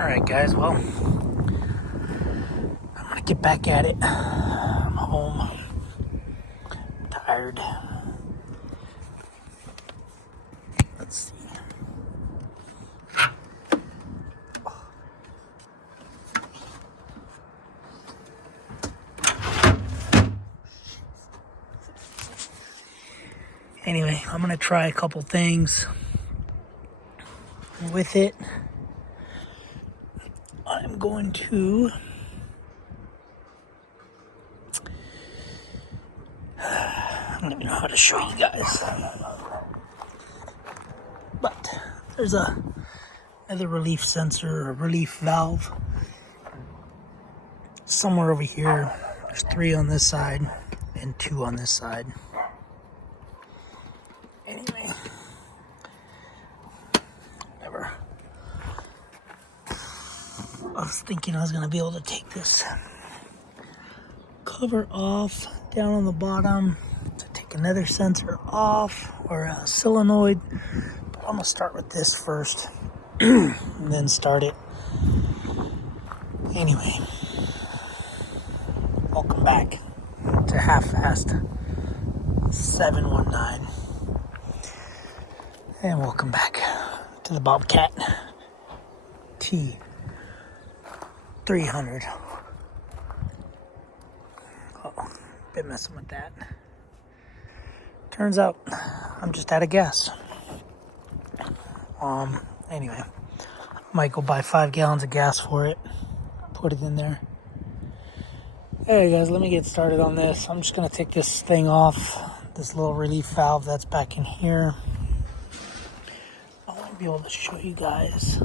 Alright guys, well, I'm gonna get back at it. I'm home. I'm tired. Let's see. Anyway, I'm gonna try a couple things with it. I'm going to I don't even know how to show you guys, but there's another relief sensor, a relief valve somewhere over here. There's 3 on this side and 2 on this side. Anyway, whatever. I was thinking I was going to be able to take this cover off down on the bottom to take another sensor off, or a solenoid. But I'm going to start with this first and then start it. Anyway, welcome back to Half-Fast 719. And welcome back to the Bobcat T300. Oh, been messing with that. Turns out I'm just out of gas. Anyway, might go buy 5 gallons of gas for it. Put it in there. Hey guys, let me get started on this. I'm just gonna take this thing off, this little relief valve that's back in here. I want to be able to show you guys.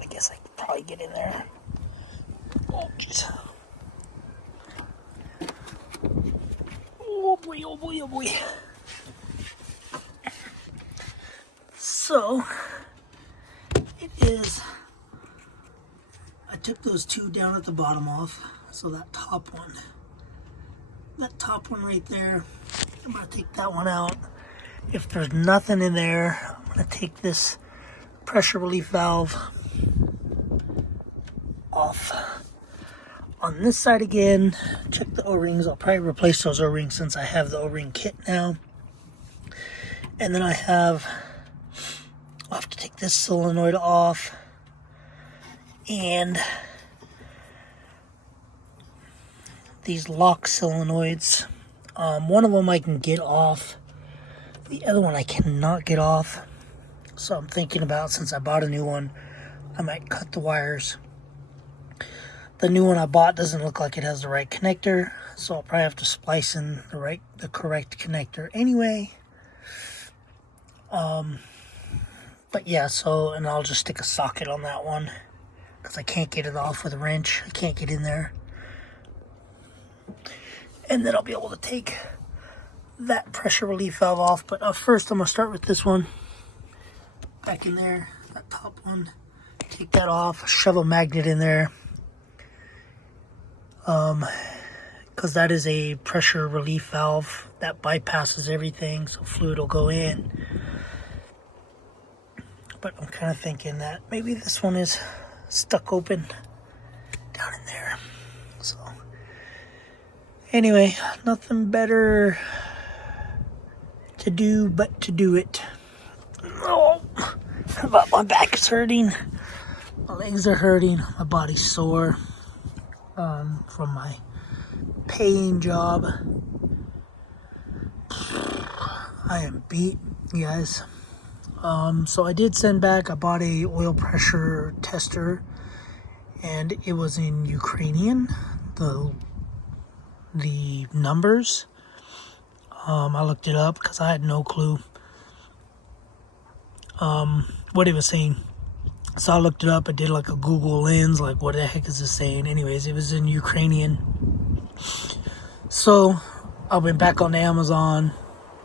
I guess I could probably get in there. Oh, jeez. Oh boy, oh boy, oh boy. So, it is, I took those 2 down at the bottom off. So that top one right there, I'm going to take that one out. If there's nothing in there, I'm going to take this pressure relief valve off. On this side again, check the O-rings. I'll probably replace those O-rings since I have the O-ring kit now. And then I'll have to take this solenoid off. And these lock solenoids. One of them I can get off. The other one I cannot get off. So I'm thinking about, since I bought a new one, I might cut the wires. The new one I bought doesn't look like it has the right connector, so I'll probably have to splice in the correct connector anyway. But yeah, and I'll just stick a socket on that one because I can't get it off with a wrench. I can't get in there. And then I'll be able to take that pressure relief valve off. But first I'm going to start with this one. Back in there, that top one. Take that off, shove a magnet in there. Because that is a pressure relief valve that bypasses everything, so fluid will go in. But I'm kind of thinking that maybe this one is stuck open down in there. So anyway, nothing better to do but to do it. Oh, my back is hurting, my legs are hurting, my body's sore from my paying job. I am beat, guys. So I did send back, I bought a oil pressure tester, and it was in Ukrainian, the numbers. I looked it up because I had no clue what it was saying. So I looked it up. I did like a Google lens, like what the heck is this saying? Anyways, it was in Ukrainian. So I went back on Amazon.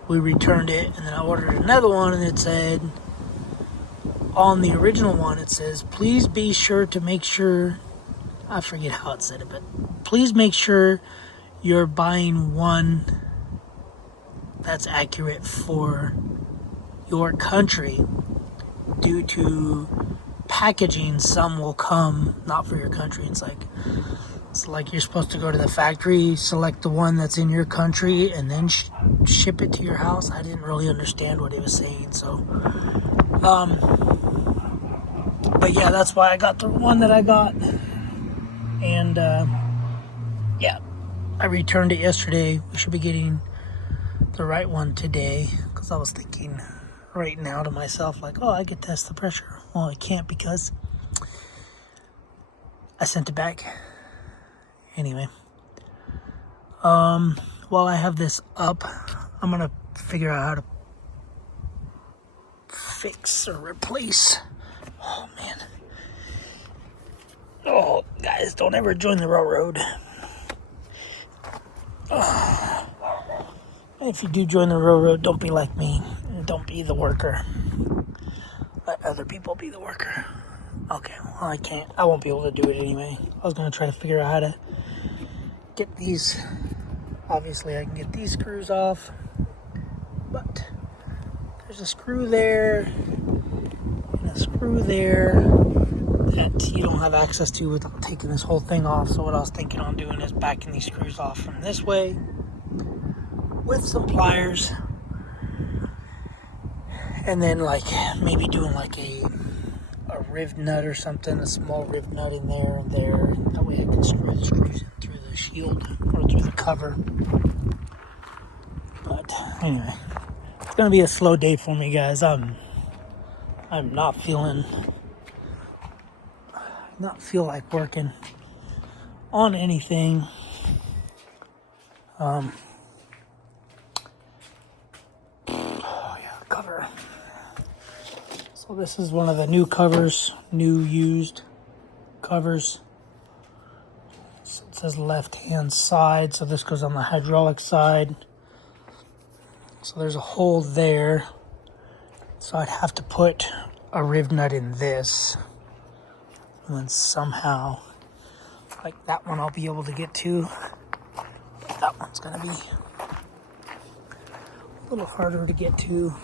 We returned it, and then I ordered another one, and it said, on the original one, it says, please be sure to make sure, I forget how it said it, but please make sure you're buying one that's accurate for your country. due to packaging, some will come not for your country. It's like you're supposed to go to the factory, select the one that's in your country, and then ship it to your house. I didn't really understand what he was saying, so but yeah, that's why I got the one that I got. And yeah, I returned it yesterday. We should be getting the right one today, because I was thinking right now to myself, like, oh, I could test the pressure. Well, I can't because I sent it back. Anyway, while I have this up, I'm gonna figure out how to fix or replace. Oh man. Oh, guys, don't ever join the railroad. If you do join the railroad, don't be like me. Don't be the worker. Let other people be the worker. Okay, well, I can't. I won't be able to do it anyway. I was going to try to figure out how to get these. Obviously, I can get these screws off. But there's a screw there and a screw there that you don't have access to without taking this whole thing off. So what I was thinking on doing is backing these screws off from this way with some pliers, and then like maybe doing like a riv nut or something, a small riv nut in there and there. That way I can screw the screws in through the shield or through the cover. But anyway, it's gonna be a slow day for me, guys. I'm not feel like working on anything. Cover. So this is one of the new covers, new used covers. So it says left hand side, so this goes on the hydraulic side. So there's a hole there. So I'd have to put a riv nut in this. And then somehow, like that one I'll be able to get to. But that one's gonna be a little harder to get to,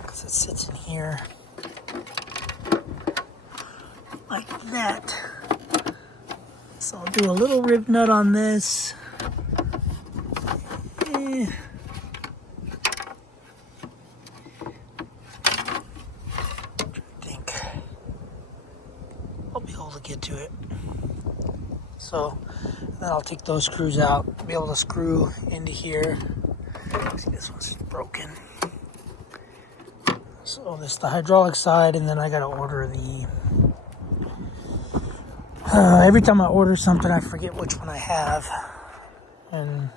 because it sits in here like that. So I'll do a little riv nut on this. I think I'll be able to get to it. So then I'll take those screws out, be able to screw into here. See, this one's broken. So this is the hydraulic side, and then I gotta order the every time I order something I forget which one I have. And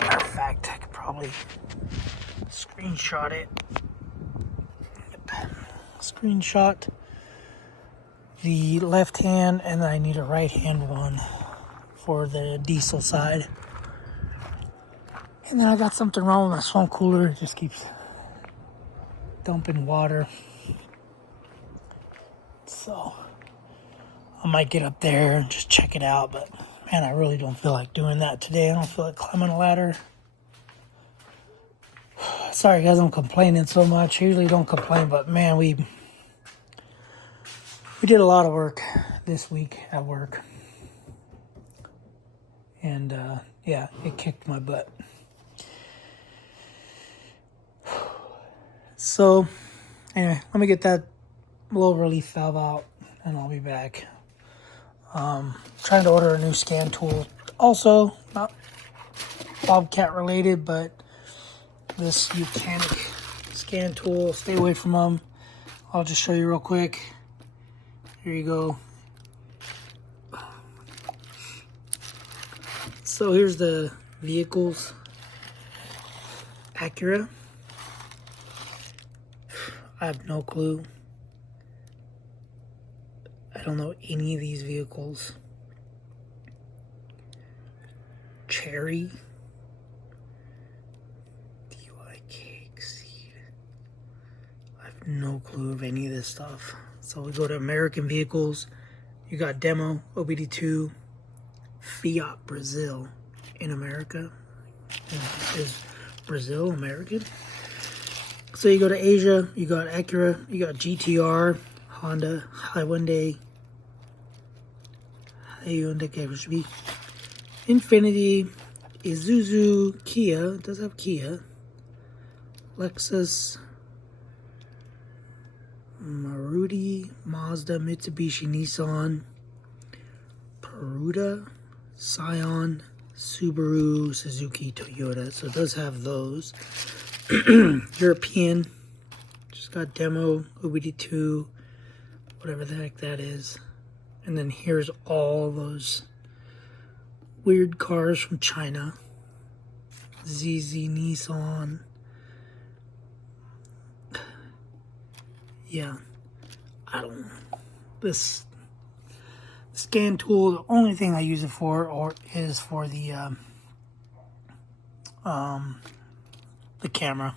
matter of fact, I could probably screenshot it. Yep. Screenshot the left hand, and then I need a right hand one for the diesel side. And then I got something wrong with my swamp cooler. It just keeps dumping water. So I might get up there and just check it out, but man, I really don't feel like doing that today. I don't feel like climbing a ladder. Sorry guys, I'm complaining so much. I usually don't complain, but man, we did a lot of work this week at work. And yeah, it kicked my butt. So anyway, let me get that low relief valve out and I'll be back. Trying to order a new scan tool. Also, not Bobcat related, but this Mechanic scan tool. Stay away from them. I'll just show you real quick. Here you go. So here's the vehicles. Acura. I have no clue. I don't know any of these vehicles. Cherry. DYK Exceed. I have no clue of any of this stuff. So we go to American vehicles. You got Demo, OBD2, Fiat Brazil in America. Is Brazil American? So you go to Asia, you got Acura, you got GTR, Honda, Hyundai, Infiniti, Isuzu, Kia, it does have Kia, Lexus, Maruti, Mazda, Mitsubishi, Nissan, Peruta, Scion, Subaru, Suzuki, Toyota. So it does have those. European, just got Demo, OBD2, whatever the heck that is. And then here's all those weird cars from China. ZZ, Nissan. Yeah, I don't know. This scan tool, the only thing I use it for is for the camera.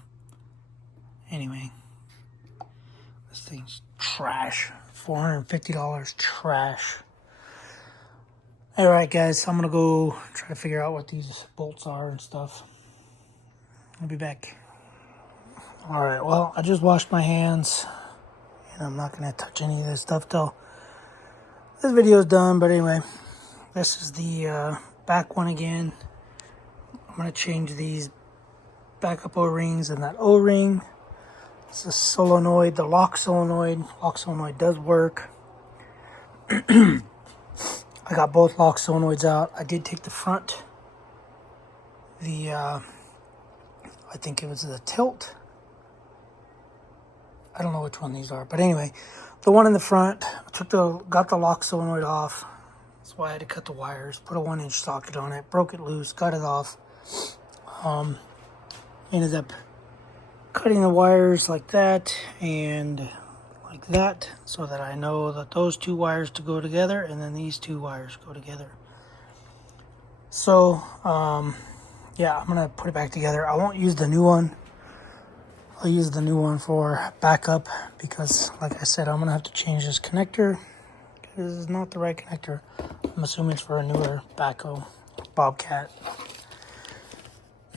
Anyway, this thing's trash. $450 trash. Alright guys, I'm gonna go try to figure out what these bolts are and stuff. I'll be back. Alright, well, I just washed my hands and I'm not gonna touch any of this stuff till this video is done. But anyway, this is the back one again. I'm gonna change these backup O-rings and that O-ring. It's a solenoid, the lock solenoid. Lock solenoid does work. I got both lock solenoids out. I did take the front, I think it was the tilt. I don't know which one these are, but anyway, the one in the front, got the lock solenoid off. That's why I had to cut the wires, put a 1-inch socket on it, broke it loose, got it off. Ended up cutting the wires like that and like that, so that I know that those two wires to go together and then these two wires go together. So yeah, I'm gonna put it back together. I won't use the new one. I'll use the new one for backup because, like I said, I'm gonna have to change this connector because it's not the right connector. I'm assuming it's for a newer backhoe, Bobcat.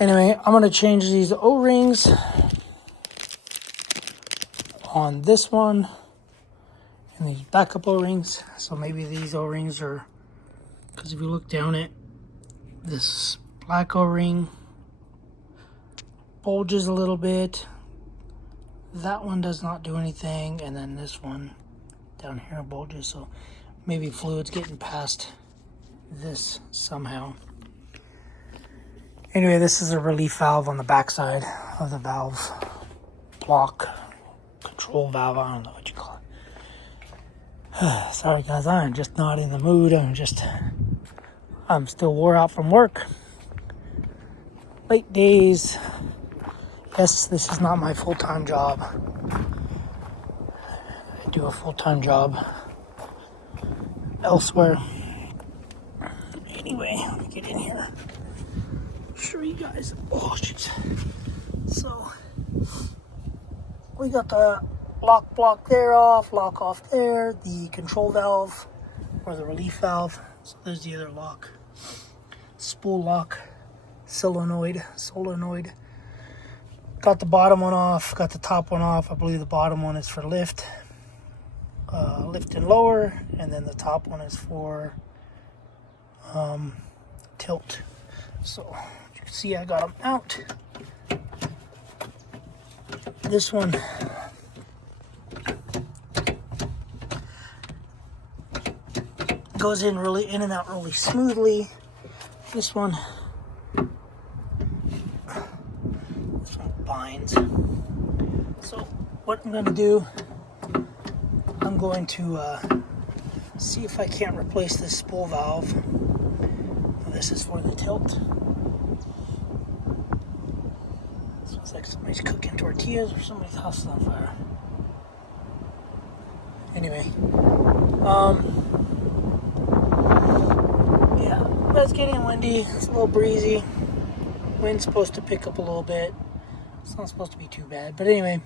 Anyway, I'm gonna change these O-rings on this one and these backup O-rings. So maybe these O-rings are, because if you look down it, this black O-ring bulges a little bit. That one does not do anything, and then this one down here bulges, so maybe fluid's getting past this somehow. Anyway, this is a relief valve on the backside of the valve block, control valve, I don't know what you call it. Sorry guys, I'm just not in the mood. I'm still wore out from work. Late days. Yes, this is not my full-time job. I do a full-time job elsewhere. Anyway, let me get in here. Show you guys. Oh, shit. So, we got the lock block there off, lock off there, the control valve, or the relief valve. So there's the other lock. Spool lock, solenoid. Got the bottom one off, got the top one off. I believe the bottom one is for lift and lower, and then the top one is for tilt. So you can see I got them out. This one goes in and out really smoothly. This one binds. So what I'm going to do, I'm going to see if I can't replace this spool valve. This is for the tilt. Smells like somebody's cooking tortillas or somebody's house is on fire. Anyway, yeah, but it's getting windy. It's a little breezy. Wind's supposed to pick up a little bit. It's not supposed to be too bad, but anyway,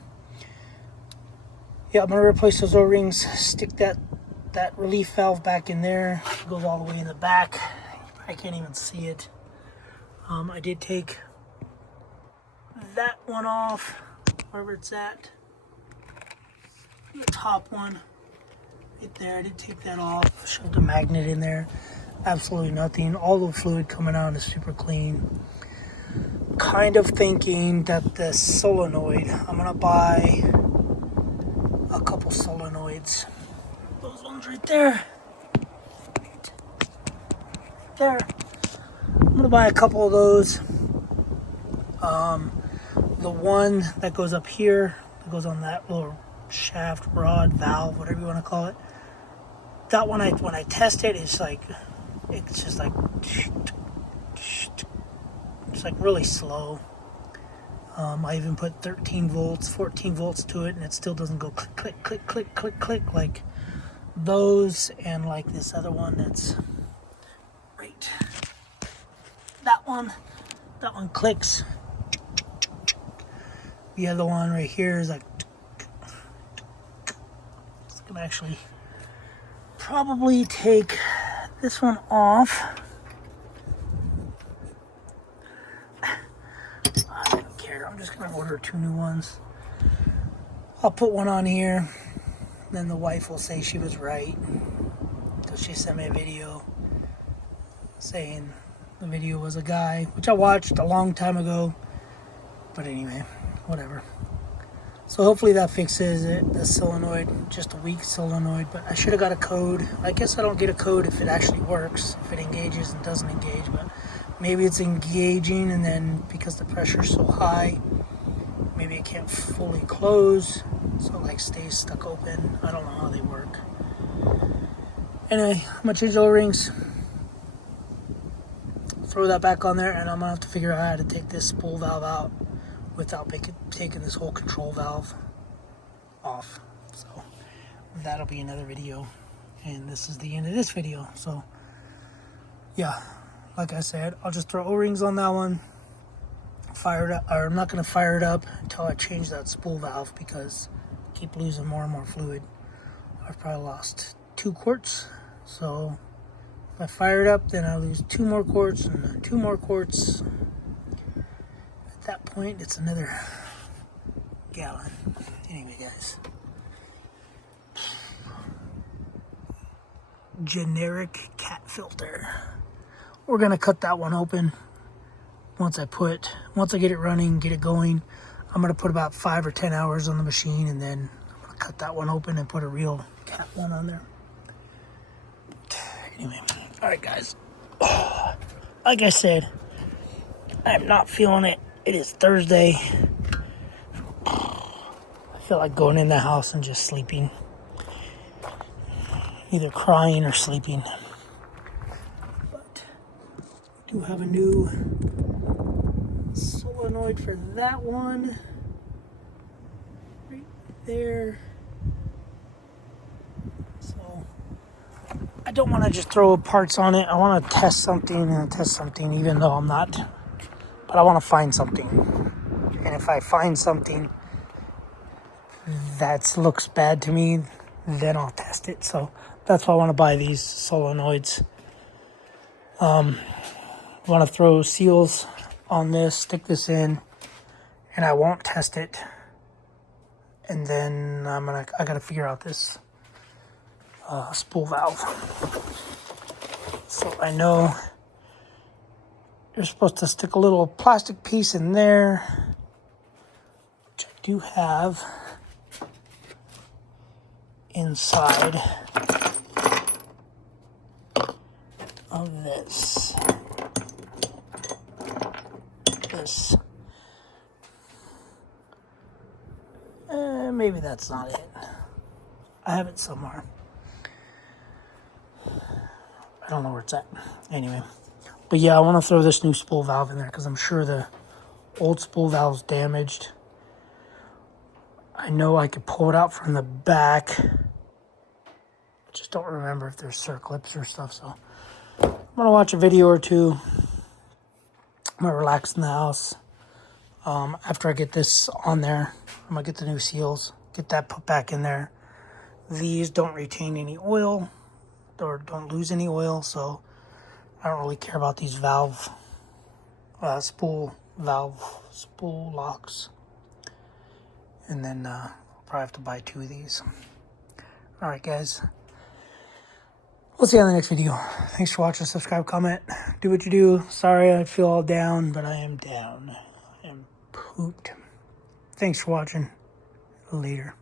yeah, I'm gonna replace those O-rings, stick that relief valve back in there. It goes all the way in the back. I can't even see it. I did take that one off. wherever it's at. The top one, right there. I didn't take that off. Shoved a magnet in there. Absolutely nothing. All the fluid coming out is super clean. Kind of thinking that the solenoid, I'm gonna buy a couple solenoids. Those ones right there. There. I'm gonna buy a couple of those. The one that goes up here, that goes on that little shaft, rod, valve, whatever you want to call it. That one, when I test it, it's just like it's like really slow. I even put 13 volts, 14 volts to it, and it still doesn't go click, click, click, click, click, click like those, and like this other one that's right. That one clicks. The other one right here is like, it's gonna actually probably take this one off. I don't care. I'm just gonna order 2 new ones. I'll put one on here. Then the wife will say she was right, because she sent me a video saying the video was a guy, which I watched a long time ago. But anyway, whatever. So hopefully that fixes it, the solenoid, just a weak solenoid. But I should have got a code. I guess I don't get a code if it actually works, if it engages and doesn't engage. But maybe it's engaging, and then because the pressure is so high, maybe it can't fully close, so it like stays stuck open. I don't know how they work. Anyway, I'm gonna change the O-rings, throw that back on there, and I'm gonna have to figure out how to take this spool valve out without taking this whole control valve off. So that'll be another video, and this is the end of this video. So yeah, like I said, I'll just throw O-rings on that one, fire it up, or I'm not going to fire it up until I change that spool valve, because I keep losing more and more fluid. I've probably lost 2 quarts, so if I fire it up, then I lose 2 more quarts and 2 more quarts. At that point, it's another gallon. Anyway, guys, generic cat filter. We're gonna cut that one open. Once I get it running, get it going, I'm gonna put about 5 or 10 hours on the machine, and then I'm gonna cut that one open and put a real cat one on there. Anyway, all right, guys. Like I said, I'm not feeling it. It is Thursday. I feel like going in the house and just sleeping. Either crying or sleeping. But I do have a new solenoid for that one. Right there. So I don't want to just throw parts on it. I want to test something, even though I'm not. But I want to find something. And if I find something that looks bad to me, then I'll test it. So that's why I want to buy these solenoids. I want to throw seals on this, stick this in, and I won't test it. And then I gotta figure out this spool valve. So I know you're supposed to stick a little plastic piece in there, which I do have inside of this. Maybe that's not it. I have it somewhere. I don't know where it's at. Anyway. But yeah, I want to throw this new spool valve in there because I'm sure the old spool valve's damaged. I know I could pull it out from the back. I just don't remember if there's circlips or stuff. So I'm going to watch a video or two. I'm going to relax in the house. After I get this on there, I'm going to get the new seals, get that put back in there. These don't retain any oil or don't lose any oil, so I don't really care about these spool locks. And then I'll probably have to buy 2 of these. Alright guys. We'll see you on the next video. Thanks for watching. Subscribe, comment, do what you do. Sorry I feel all down, but I am down. I am pooped. Thanks for watching. Later.